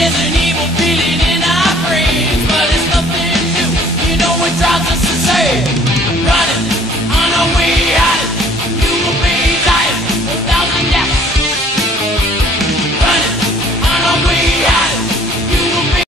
There's an evil feeling in our brains, but it's nothing new. You know it drives us insane. Running.